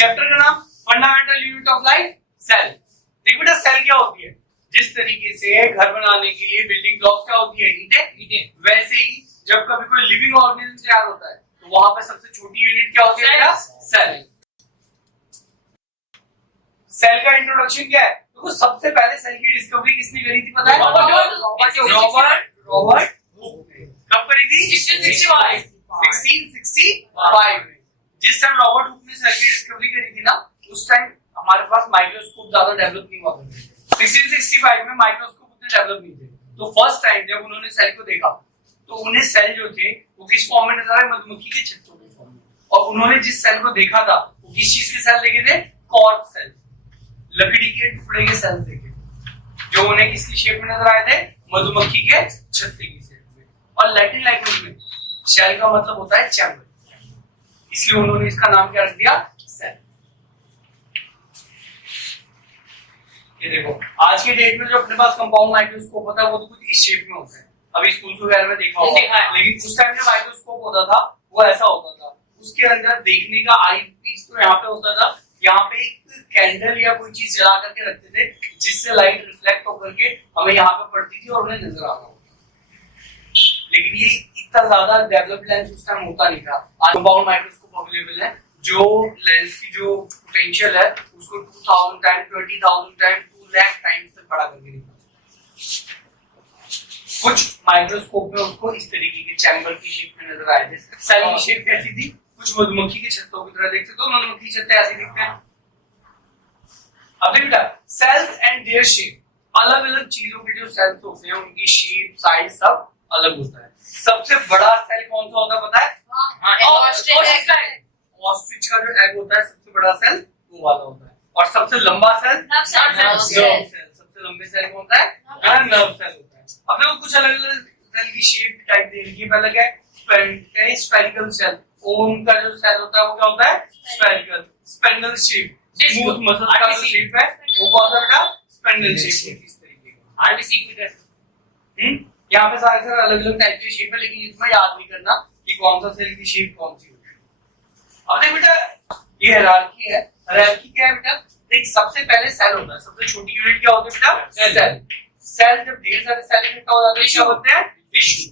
Chapter का नाम fundamental unit of life cell. देखो बेटा सेल क्या होती है, जिस तरीके से घर बनाने के लिए बिल्डिंग ब्लॉक्स क्या होती है, ईंटें, वैसे ही जब कभी कोई लिविंग ऑर्गेनिज्म तैयार होता है तो वहां पे सबसे छोटी यूनिट क्या होती है बेटा, सेल। सेल का इंट्रोडक्शन क्या है? तो सबसे पहले सेल की डिस्कवरी किसने करी थी पता है? रॉबर्ट हुक ने। कब करी थी? 1665 में। जिस टाइम रॉबर्ट हुक ने सेल की डिस्कवरी करी थी ना, उस टाइम हमारे पास माइक्रोस्कोप ज्यादा डेवलप नहीं हुआ करते थे। 1665 में माइक्रोस्कोप उतने डेवलप नहीं थे, तो फर्स्ट टाइम जब उन्होंने सेल को देखा तो उन्हें सेल जो थे वो किस फॉर्म में नजर आए? मधुमक्खी के छत्तों के फॉर्म में। और उन्होंने जिस सेल को देखा था वो किस चीज के सेल देखे थे? कॉर्क सेल, लकड़ी के टुकड़े के सेल देखे, जो उन्हें किसकी शेप में नजर आए थे? मधुमक्खी के छत्ते की शेप में। और लैटिन लैंग्वेज में सेल का मतलब होता है चैम्बर, इसलिए उन्होंने इसका नाम क्या रख दिया? सेल। ये देखो आज के डेट में जो अपने पास कंपाउंड माइक्रोस्कोप होता है वो तो कुछ इस शेप में होता है, अभी स्कूल वगैरह में देखा होगा, लेकिन उस टाइम जो माइक्रोस्कोप होता था वो ऐसा होता था, उसके अंदर देखने का आई पीस तो यहाँ पे होता था, यहाँ पे एक कैंडल या कोई चीज जला करके रखते थे जिससे लाइट रिफ्लेक्ट होकर के हमें यहाँ पे पड़ती थी और उन्हें नजर आता था। लेकिन ये इतना ज्यादा डेवलप्ड लेंस उस टाइम होता नहीं था। आज कंपाउंड माइक्रोस्कोप अवेलेबल है जो लेंस की जो पोटेंशियल है उसको 2000 टाइम 20000 टाइम 2 लाख टाइम्स तक बड़ा करके दिखाता है। कुछ माइक्रोस्कोप में उसको इस तरीके के चैम्बर की शेप में नजर आए थे। सेल की शेप कैसी थी? कुछ मधुमक्खी के छत्तों की तरह देखते, तो मधुमक्खी के छत्ते ऐसे दिखते हैं। अब देखो बेटा सेल्स एंड देयर शेप, अलग अलग चीजों के जो सेल्स होते हैं उनकी शेप साइज सब अलग होता है। सबसे बड़ा सेल कौन सा होता है पता है? ऑस्ट्रिच का जो एग होता है सबसे बड़ा सेल वो वाला होता है। और सबसे लंबा सेल नर्व सेल। सबसे लंबे सेल कौन होता है? नर्व सेल होता है। अब देखो कुछ अलग अलग सेल की शेप टाइप दे रखी है। पहला क्या है? Spherical shell. ओम का जो सेल होता है वो क्या होता है? Spherical. Spindle shape, smooth muscle का जो शेप है वो कौन सा बेटा? Spindle shape. इस तरीके का आरबीसी की तरह। यहाँ पे सारे सारे अलग अलग टाइप के शेप है, लेकिन इसमें याद नहीं करना कि कौन सा सेल की शेप कौन सी होती है। अब देख बेटा ये हायरार्की है। हायरार्की क्या है बेटा? देख सबसे पहले सेल होता है, सबसे छोटी यूनिट क्या होती है बेटा? सेल। सेल जब ढेर सारे सेल इकट्ठा हो जाते हैं क्या होते हैं? टिश्यू।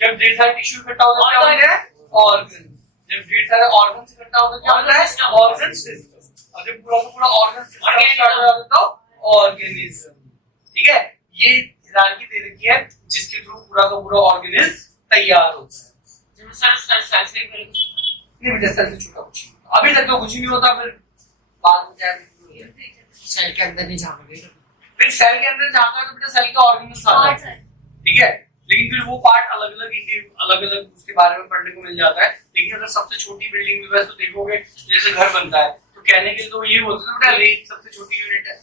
जब ढेर सारे टिश्यू इकट्ठा हो जाते हैं क्या होते हैं? ऑर्गन। जब ढेर सारे ऑर्गन इकट्ठा होते हैं क्या होता है? Organ system. और जब पूरा का पूरा ऑर्गन सिस्टम स्टार्ट हो जाता है तो ऑर्गेनिज्म। ठीक है, ये हायरार्की दे रखी है जिसके थ्रू पूरा का पूरा ऑर्गेनिज्म तैयार होता है। सेल से नहीं बेटा, सेल से छोटा कुछ नहीं, अभी तक तो कुछ नहीं होता, फिर बाद में क्या सेल के अंदर नहीं झांकोगे, फिर सेल के अंदर झांका तो बेटा सेल का ऑर्गेनिज्म आ जाता है। ठीक है, लेकिन फिर वो पार्ट अलग अलग उसके बारे में पढ़ने को मिल जाता है। लेकिन अगर सबसे छोटी बिल्डिंग में वैसे तो देखोगे जैसे घर बनता है तो कहने के लिए तो ये बोलते हैं बेटा रेत सबसे छोटी यूनिट है,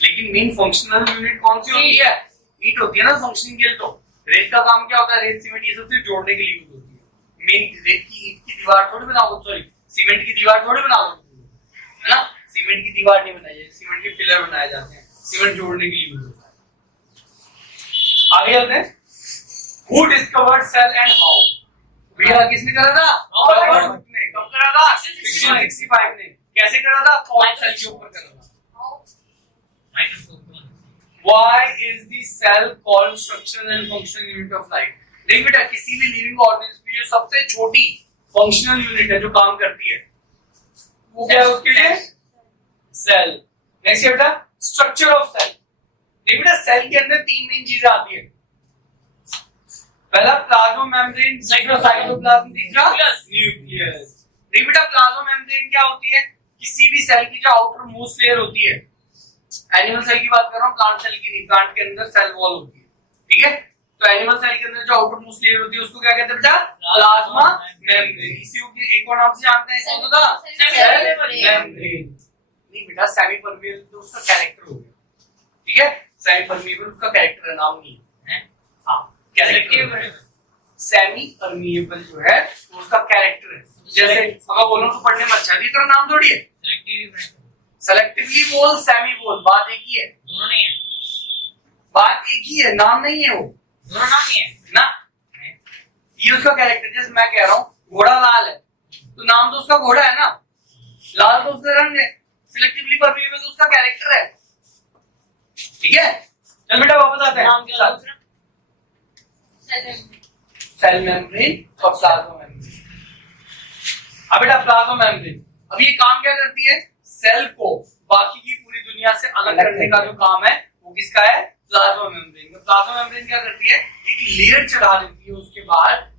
लेकिन मेन फंक्शनल यूनिट कौन सी होती है? ईंट होती है ना फंक्शनिंग के लिए। तो रेत का काम क्या होता है? रेत सीमेंट ये सब सिर्फ जोड़ने के लिए यूज होती है। मेन रेत की ईंट की दीवार थोड़ी बनाओ, सॉरी सीमेंट की दीवार थोड़ी बनाओ, है ना? सीमेंट की दीवार नहीं बनाई जाती, सीमेंट के पिलर बनाए जाते हैं, सीमेंट जोड़ने के लिए यूज होता है। आगे चलते हैं। Who discovered cell and how? भैया किसने करा था? रॉबर्ट हुक ने। कब करा था? 1665 ने। कैसे करा था? कौन सेल के ऊपर करा था? Microscope. Why is the cell called structural and functional unit of life? देख बेटा किसी भी लिविंग ऑर्गेनिज्म की जो सबसे छोटी फंक्शनल यूनिट है जो काम करती है वो क्या है उसके लिए? सेल। नेक्स्ट बेटा स्ट्रक्चर ऑफ सेल। देख बेटा सेल के अंदर तीन मेन चीजें आती है। पहला प्लाज्मा मेम्ब्रेन, दूसरा साइटोप्लाज्म, तीसरा न्यूक्लियस। देख बेटा प्लाज्मा मेम्ब्रेन क्या होती है? किसी भी सेल की जो आउटर मोस्ट लेयर होती है, एनिमल सेल की बात कर रहा हूँ, प्लांट सेल की नहीं, प्लांट के अंदर सेल वॉल होती है। ठीक है, तो एनिमल सेल के अंदर जो आउटर मोस्ट लेयर होती है उसको क्या कहते हैं बेटा? Plasma membrane. इसी को एक और नाम से जानते हैं, कौन सा? Cell membrane. नहीं बेटा सेमी परमिएबल तो उसका कैरेक्टर हो गया। ठीक है, सेमी परमिएबल उसका कैरेक्टर है, नाम नहीं है। हां कैरेक्टर। सेमी परमिएबल जो है वो उसका कैरेक्टर है। जैसे अगर बोलो तो पढ़ने में अच्छा नहीं, तेरा नाम थोड़ी है। सेलेक्टिवली बोल, सेमी बोल, बात एक ही है। दोनों नहीं है, बात एक ही है, नाम नहीं है वो। दोनों नाम नहीं है ना, ये उसका कैरेक्टर। जैसे मैं कह रहा हूँ घोड़ा लाल है तो नाम तो उसका घोड़ा है ना, लाल तो उसका रंग है, सिलेक्टिवली परमीएबल में तो उसका कैरेक्टर है। ठीक है, चल बेटा वापस आते हैं। नाम क्या था दूसरा? सेल मेम्ब्रेन और प्लाज्मा मेम्ब्रेन। अब बेटा प्लाज्मा मेम्ब्रेन, अब ये काम क्या करती है? सेल को बाकी की पूरी दुनिया से अलग करने का जो काम है वो किसका है? Plasma membrane. प्लाज्मा मेम्ब्रेन क्या करती है? एक लेयर चढ़ा देती है उसके बाद